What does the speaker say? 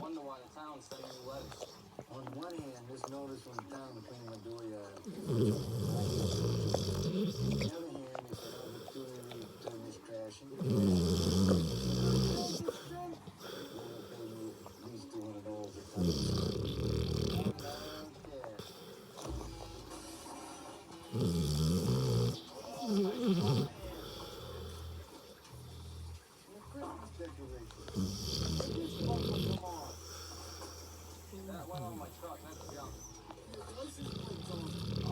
Wonder why the town sent me letters. On one hand, this notice from the town to clean my dooryard. On the other hand, it's an opportunity to turn this trash into cash. They'll pay me at least $200 a ton. Christmas decoration. That went on my truck, that's junk. Your license plate's on.